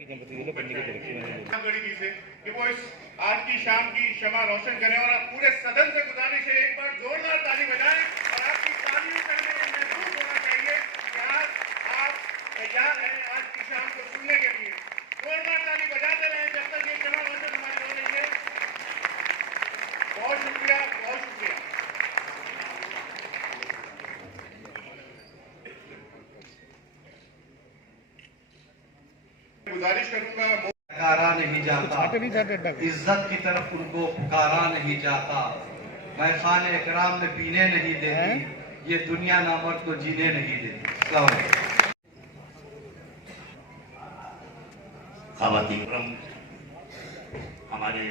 गरीबी से कि वो इस आज की शाम की क्षमा रोशन करें और आप पूरे सदन से गुजारिश है एक बार जोरदार ताली बजाएं और आपकी तालियों से हमें महसूस होना चाहिए कि आज आप तैयार हैं आज की शाम को सुनने के लिए। जोरदार ताली बजाते रहें जब तक ये क्षमा रोशन हमारी हो रही है। बहुत शुक्रिया, बहुत शुक्रिया। गुजारिश करूंगा पुकारा नहीं जाता, इज्जत की तरफ उनको पुकारा नहीं जाता। मैं खाने इकराम में पीने नहीं देती, ये दुनिया ना मर्द को जीने नहीं देती। ख़वातीन हमारे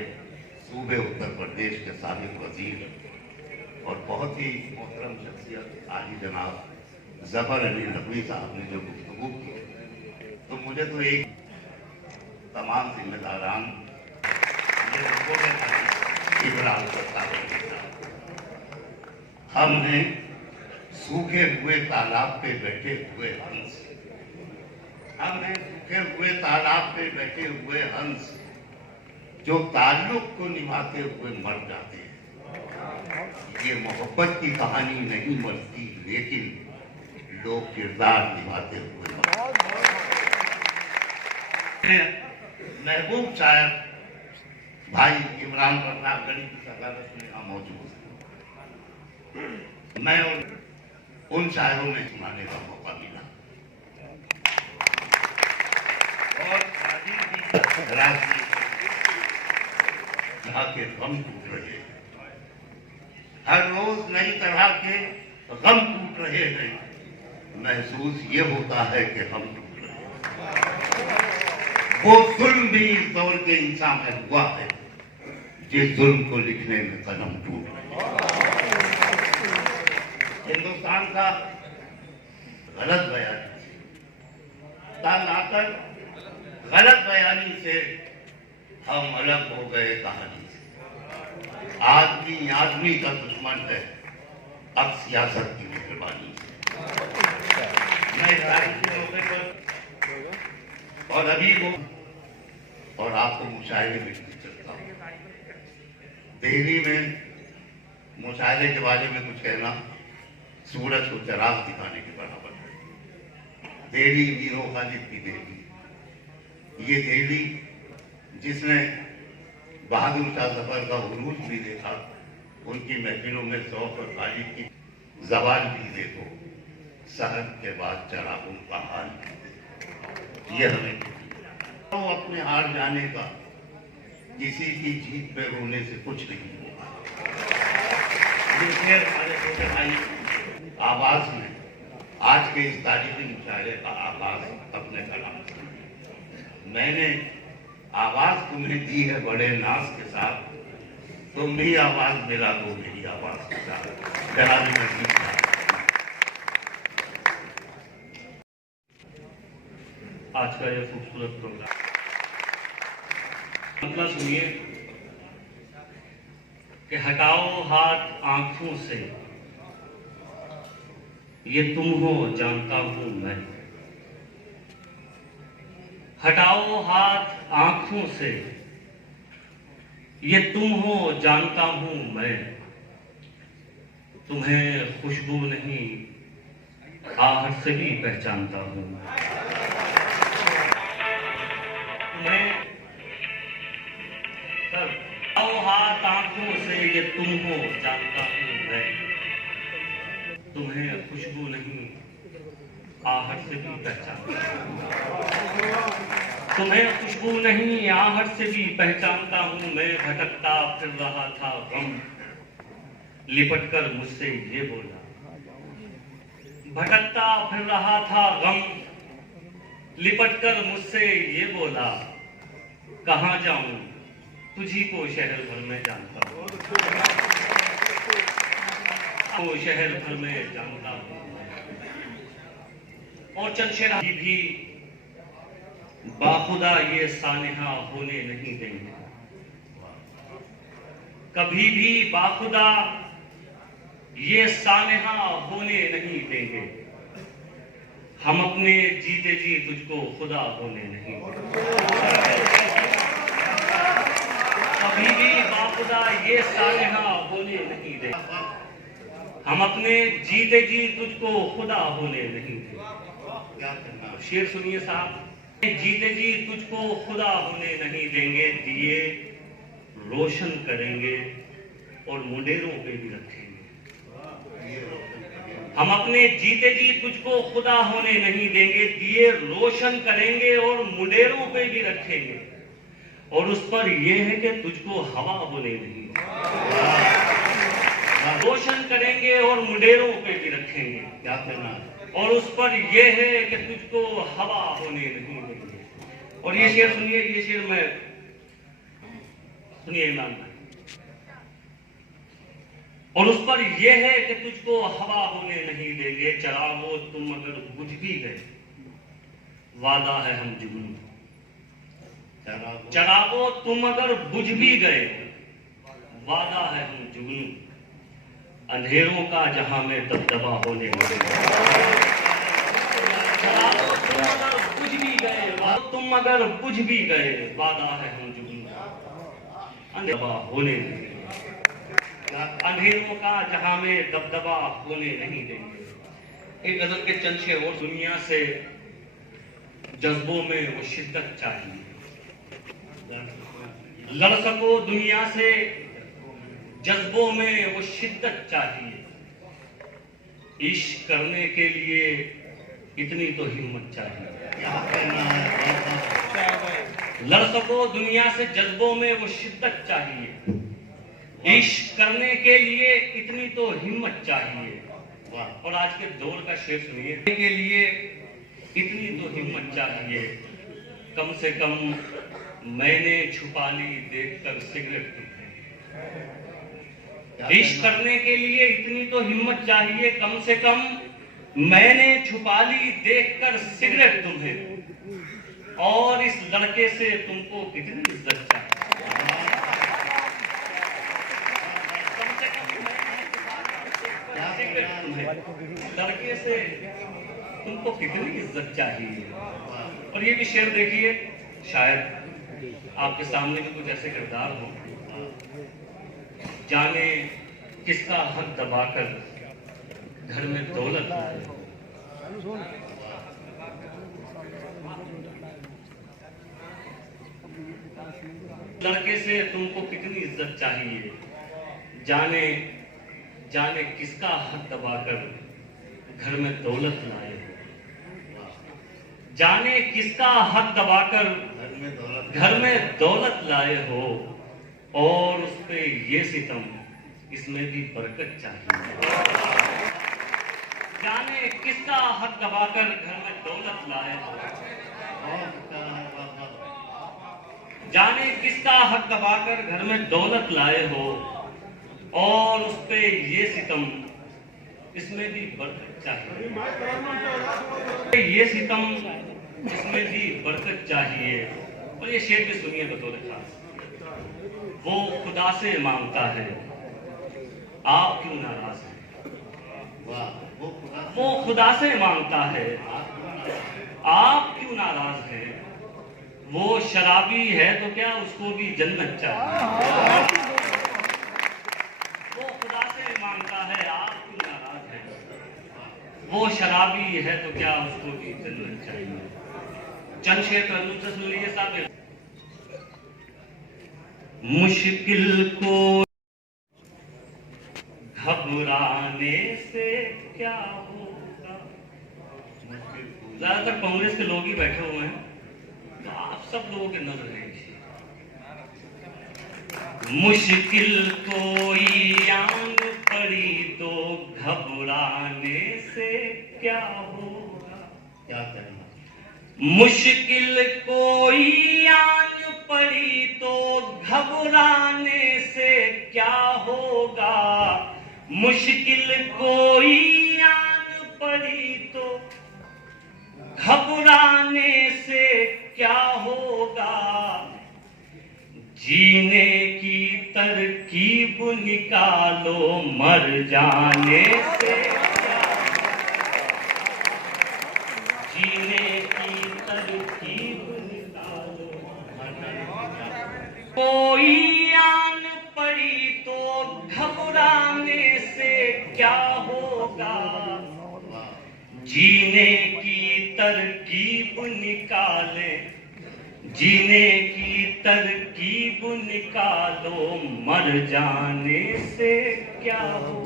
सूबे उत्तर प्रदेश के साबिक वजीर और बहुत ही मोहतरम शख्सियत आली जनाब ज़फ़र अली नकवी साहब ने जो गुफ्तगू की, तो मुझे तो एक तमाम जिम्मेदारान इबरार करता है। हमने सूखे हुए तालाब पे बैठे हुए हंस, हमने सूखे हुए तालाब पे बैठे हुए हंस जो ताल्लुक को निभाते हुए मर जाते हैं। ये मोहब्बत की कहानी नहीं मरती, लेकिन लोग किरदार निभाते हुए महबूब शायर भाई इमरान प्रतापगढ़ी की सदारत में यहाँ मौजूद है। मैं उन शायरों में सुनाने का मौका मिला और यहाँ के गम टूट रहे हैं, हर रोज नई तरह के गम टूट रहे हैं। महसूस ये होता है कि हम टूट रहे हैं। वो जुल्म भी इस दौर के इंसान में हुआ है जिस जुल्म को लिखने में कलम टूट रही है। हिंदुस्तान का गलत बयानी लाकर गलत बयानी से हम अलग हो गए कहानी से। आदमी आदमी का दुश्मन है अब सियासत की मेहरबानी से। मैं और अभी वो और आपको मुशायरे में चलता हूँ। दिल्ली में मुशायरे के बारे में कुछ कहना सूरज को चराग दिखाने के बराबर है। दिल्ली वीरों खालिद की दिल्ली, ये दिल्ली जिसने बहादुर शाह जफर का उरूज भी देखा, उनकी महफिलों में शौक और खालिद की जवाल भी देखो, शहर के बाद चरागों का हाल भी। ये हमें तो अपने हार जाने का, किसी की जीत पे रोने से कुछ नहीं होगा। हमारे छोटे भाई आवाज में आज के इस तारीखी मुशायरे का आगाज अपने कलाम से मैंने आवाज तुम्हें दी है बड़े नाज के साथ, तुम भी आवाज मिला दो मेरी आवाज के साथ। जनाबी में आज का यह खूबसूरत प्रोग्राम मतलब सुनिए कि हटाओ हाथ आंखों से, ये तुम हो जानता हूं मैं। हटाओ हाथ आंखों से, ये तुम हो जानता हूं मैं। तुम्हें खुशबू नहीं आहट से भी पहचानता हूं। हाथ आंखों से, ये तुम हो जानता हूं मैं। तुम्हें खुशबू नहीं आहट से भी पहचानता हूं। तुम्हें खुशबू नहीं आहट से भी पहचानता हूं मैं। भटकता फिर रहा था गम, लिपट कर मुझसे ये बोला। भटकता फिर रहा था गम, लिपट कर मुझसे ये बोला। कहां जाऊं तुझी को शहर भर में जानता हूं, को शहर भर में जानता हूं। और चंचेरा भी बाखुदा ये सानिहा होने नहीं देंगे। कभी भी बाखुदा ये सानिहा होने नहीं देंगे। हम अपने जीते जी तुझको खुदा होने नहीं देंगे। कभी भी बाखुदा ये सालेहा होने नहीं देंगे। हम अपने जीते जी तुझको खुदा होने नहीं देंगे। शेर सुनिए साहब, जीते जी तुझको खुदा होने नहीं देंगे, दिए रोशन करेंगे और मुंडेरों पे भी रखेंगे। हम अपने जीते जी तुझको खुदा होने नहीं देंगे, दिए रोशन करेंगे और मुंडेरों पे भी रखेंगे, और उस पर यह है कि तुझको हवा होने नहीं देंगे। रोशन करेंगे और मुंडेरों पे भी रखेंगे, क्या करना, और उस पर यह है कि तुझको हवा होने नहीं देंगे। और ये शेर सुनिए, ये शेर में सुनिए इमरान भाई, और उस पर यह है कि तुझको हवा होने नहीं देंगे, चरागो तुम अगर बुझ भी गए, वादा है हम जुगनू। चरागो तुम अगर बुझ भी गए, वादा है हम जुगनू, अंधेरों का जहां में दबदबा होने लगे। चरागो तुम अगर बुझ भी गए, तुम अगर बुझ भी गए, वादा है हम जुगनू, दबदबा होने लगे। अंधेरों का जहां में दबदबा होने नहीं देंगे। एक गजल के चंद शेर और, दुनिया से जज्बों में वो शिद्दत चाहिए, लड़ सको दुनिया से जज्बों में वो शिद्दत चाहिए, इश्क करने के लिए इतनी तो हिम्मत चाहिए। लड़ सको दुनिया से जज्बों में वो शिद्दत चाहिए, इश्क करने के लिए इतनी तो हिम्मत चाहिए। और आज के दौर का शेर सुनिए, के लिए इतनी तो हिम्मत चाहिए, कम से कम मैंने छुपा ली देखकर सिगरेट तुम्हें। इश्क करने के लिए इतनी तो हिम्मत चाहिए, कम से कम मैंने छुपा ली देखकर सिगरेट तुम्हें, और इस लड़के से तुमको कितनी इज्जत चाहिए। कम से कम मैंने सिगरेट तुम्हें, लड़के से तुमको कितनी इज्जत चाहिए। और ये भी शेर देखिए, शायद आपके सामने भी कुछ ऐसे किरदार हो, जाने किसका हक दबाकर घर में दौलत लाए, लड़के से तुमको कितनी इज्जत चाहिए, जाने जाने किसका हक दबाकर घर में दौलत लाए, जाने किसका हक दबाकर घर में दौलत लाए हो, और उस पे ये सितम, इसमें भी बरकत चाहिए। जाने किसका हक दबाकर घर में दौलत लाए हो, जाने किसका हक दबाकर घर में दौलत लाए हो, और उस पे ये सितम, इसमें भी बरकत चाहिए। ये सितम, इसमें भी बरकत चाहिए। और ये शेर भी सुनिए बतौर खास, वो खुदा से मांगता है, आप क्यों नाराज हैं। वो खुदा से मांगता है, आप क्यों नाराज हैं। वो शराबी है तो क्या उसको भी जन्नत चाहिए। वो खुदा से मांगता है, आप क्यों नाराज हैं। वो शराबी है तो क्या उसको भी जन्नत चाहिए। चंद शेर से सुन लीजिए साहब। मुश्किल को घबराने से क्या होगा। ज्यादातर कांग्रेस के लोग ही बैठे हुए हैं, तो आप सब लोगों के नजर है। मुश्किल कोई आन पड़ी तो घबराने से क्या होगा। क्या करना। मुश्किल कोई आन पड़ी तो घबराने से क्या होगा। मुश्किल कोई आन पड़ी तो घबराने से क्या होगा। जीने की तरकीब निकालो मर जाने से क्या। जीने की तरकीब निकाले, जीने की तरकीब निकालो, मर जाने से क्या हो।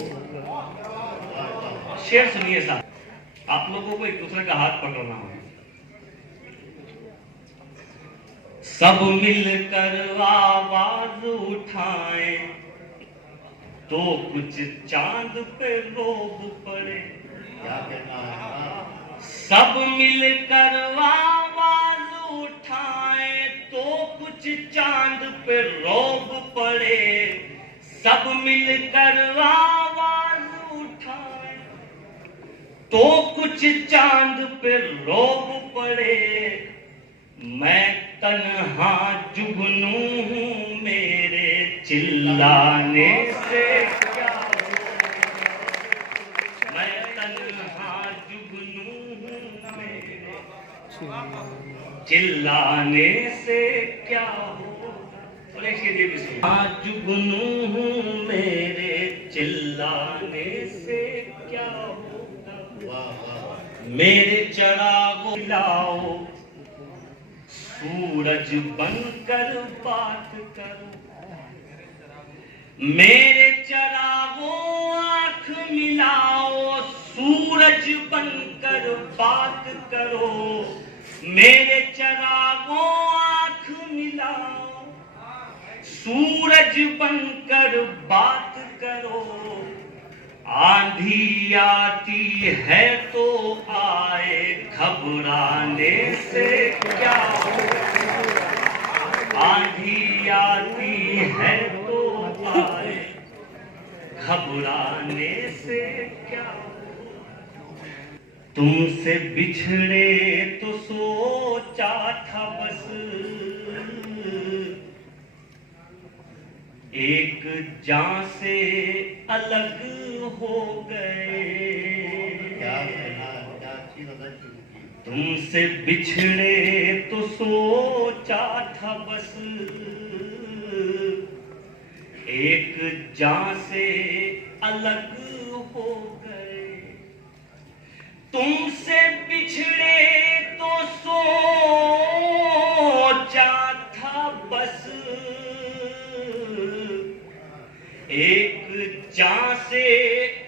शेर सुनिए साहब, आप लोगों को एक दूसरे का हाथ पकड़ना होगा। सब मिलकर आवाज उठाएं तो कुछ चांद पे रोब पड़े। क्या कहना है? सब मिलकर आवाज उठाएं तो कुछ चांद पे रोब पड़े। सब मिलकर आवाज उठाएं तो कुछ चांद पे रोब पड़े। मैं तन्हा जुगनू हूँ, मेरे चिल्लाने से क्या हो। मैं तन्हा जुगनू हूँ, मेरे चिल्लाने से क्या हो। और एक शेर ये भी सुनो। जुगनू हूँ, मेरे चिल्लाने से क्या होगा। मेरे चरागो लाओ, सूरज बनकर बात करो। मेरे चरागों आंख मिलाओ, सूरज बनकर बात करो। मेरे चरागों आंख मिलाओ, सूरज बनकर बात करो। आंधी आती है तो आए, घबराने से क्या हो। आंधी आती है तो आए, घबराने से क्या हो। तुमसे बिछड़े तो सोचा था बस, एक जान से अलग हो गए। क्या कहना है? क्या अच्छी नजर की। तुमसे बिछड़े तो सोचा था बस, एक जान से अलग हो गए। तुमसे बिछड़े तो सोचा था बस, एक जान से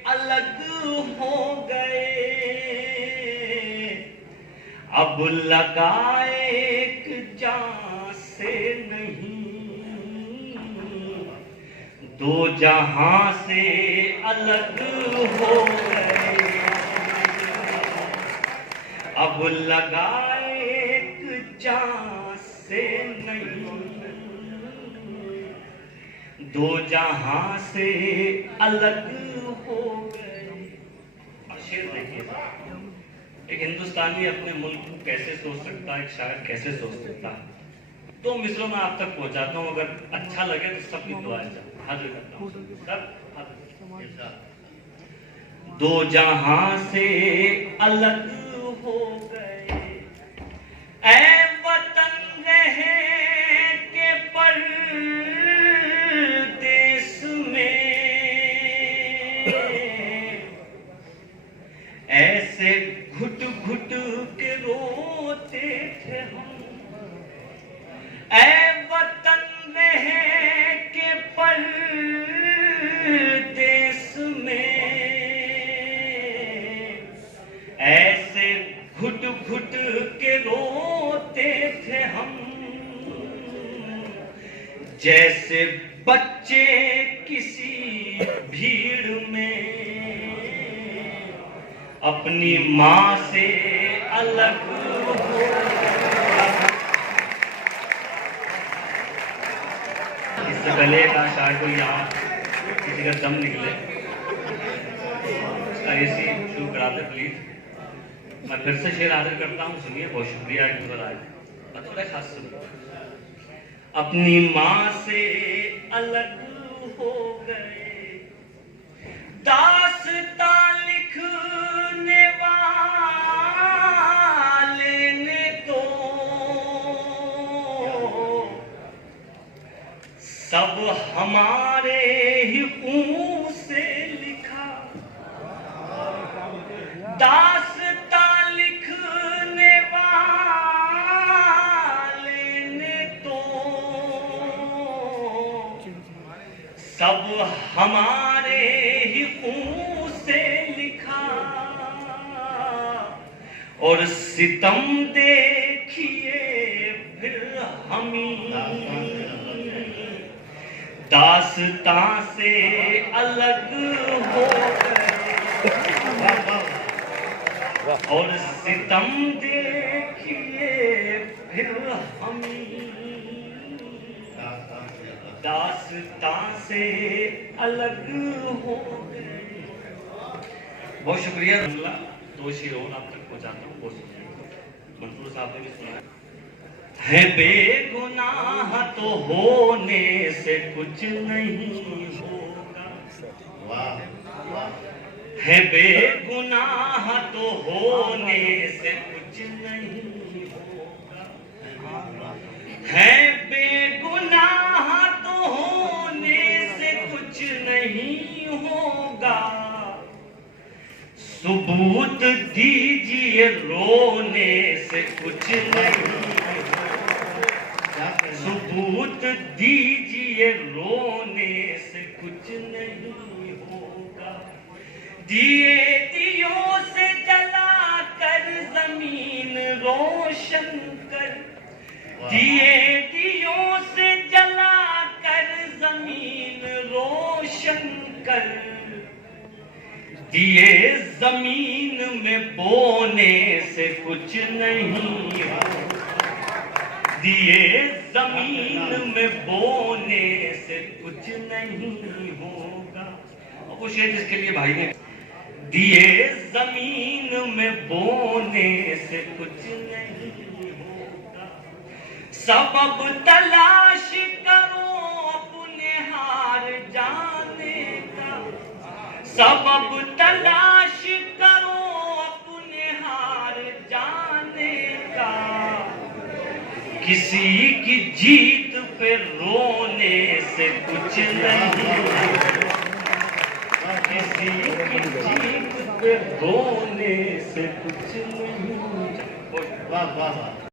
अलग हो गए। अब लगाए एक जान से नहीं, दो जहां से अलग हो गए। अब लगाए एक जान से नहीं, दो जहां से अलग हो गए। अब शेर देखिए, एक हिंदुस्तानी अपने मुल्क को कैसे सोच सकता है, एक शायर कैसे सोच सकता है। तो मिसरों में आप तक पहुंचाता हूं, अगर अच्छा लगे तो सबकी दुआएं हाजिर करता हूं। सब दो जहां से अलग हो गए, ऐ वतन रहे के परदेस में। ऐसे घुट घुट के रोते थे हम, ऐ वतन रहे के परदेस में। ऐसे घुट घुट के रोते थे हम, जैसे बच्चे किसी भीड़ में अपनी माँ से अलग हो। इस गले का शायद कोई यहाँ किसी का दम निकले, इसका एसी शुरू करा दे प्लीज। मैं फिर से शेर हाजिर करता हूँ, सुनिए। बहुत शुक्रिया कि उधर आए, थोड़ा खास सुनिए। अपनी माँ से अलग हो गए, दास्तां लिखने वाले ने तो सब हमारे ही खून से लिखा। दास्तां हमारे ही खून से लिखा, और सितम देखिए फिर हमी दास्तां से अलग हो गए, और सितम देखिए फिर हमी दास्तां से अलग हो गए। बहुत शुक्रिया। दो शेर और आप तक पहुंचाता हूँ। बहुत शुक्रिया। मंसूर साहब ने भी सुना है बेगुनाह तो होने से कुछ नहीं होगा, है बेगुनाह तो होने से कुछ नहीं होगा, है बेगुनाह तो होने से कुछ नहीं होगा, सबूत दीजिए रोने से कुछ नहीं, सबूत दीजिए रोने से कुछ नहीं होगा, दिए दियों से जला कर जमीन रोशन कर, दिए दियों से जला कर जमीन रोशन कर, दिए जमीन में बोने से कुछ नहीं होगा, दिए जमीन में बोने से कुछ नहीं होगा। और वो शेर जिसके लिए भाई ने दिए जमीन में बोने से कुछ नहीं होगा, सबब तलाश करो अपने हार जाने का, सबब तलाश करो अपने हार जाने का, किसी की जीत पे रोने से कुछ नहीं, किसी की जीत पे रोने से कुछ नहीं। वाह वाह वाह।